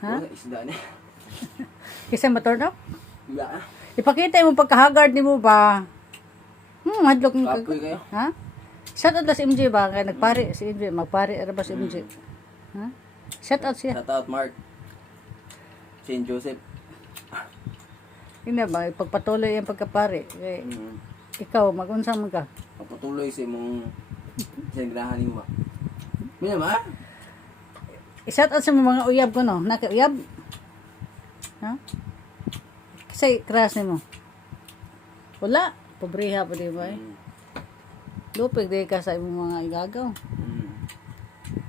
Ha? Wala, isda na. Kisa ma-turn up? Wala. Ipakita mo pagka-haggard ni mo ba? Hadlok mo. Kapoy kayo. Ha? Shout out si MJ ba? Kaya nagpari si MJ. Magpari ara ba si MJ? Ha? Shout out siya. Shout out Mark. Saint Joseph. Hindi ba? Ipagpatuloy yung pagkapari. Eh, Mm. ikaw, mag-unsa man ka? Pagpatuloy sa imong sinagrahan mo ba? Muna ba? I-shout out sa mga uyab ko, no? Naka-uyab? Ha? Kasi crush ni mo. Wala. Pobriha pa, di ba eh? Lupig di ka sa imong mga igagaw.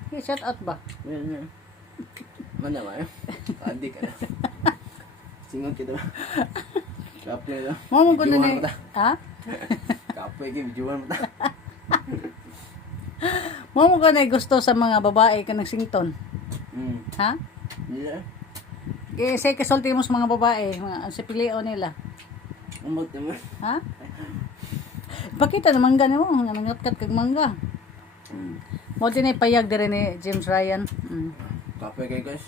Okay, shout out ba? Mana ba? Adik ka na. Singon kita ba? Kapoy na. Mamo ko na Videohan ni... mo ta. Ha? Kapoy kayo, videohan mo ta. Mamo ko na gusto sa mga babae ka ng sington. Ha? Nila. Kaya say kasulti mo sa mga babae. Ang sipilio nila. Umot naman. Ha? Pakita na mangga ni mo. Nangatkat kag mangga. Mo din ay payag dire ni James Ryan. Kapoy kayo guys.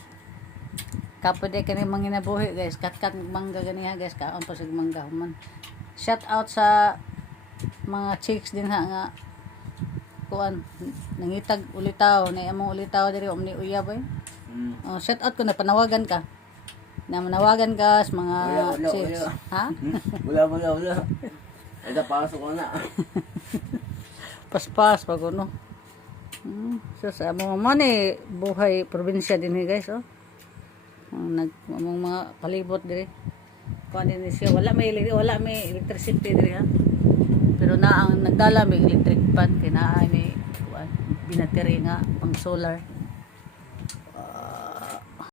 Kapod ay kani manginabuhi guys. Katkat mangga ganiha guys. Kaon pa sa mangga man. Shout out sa mga chicks din ha nga kuan nangitag ulitaw na among ulitaw diri omni uyab eh. Oh, shout out ko na panawagan ka. Na manawagan ka sa mga Wala, chicks. wala. Ha? Wala. Ito, pasok ko na. Paspas pag ano. So sa mga man eh, buhay probinsya din eh guys oh. Among mga palibot diri. Kuan din siya wala may electricity diri ha. Pero na ang nagdala may electric pan kay naa may kuan binateri nga pang solar.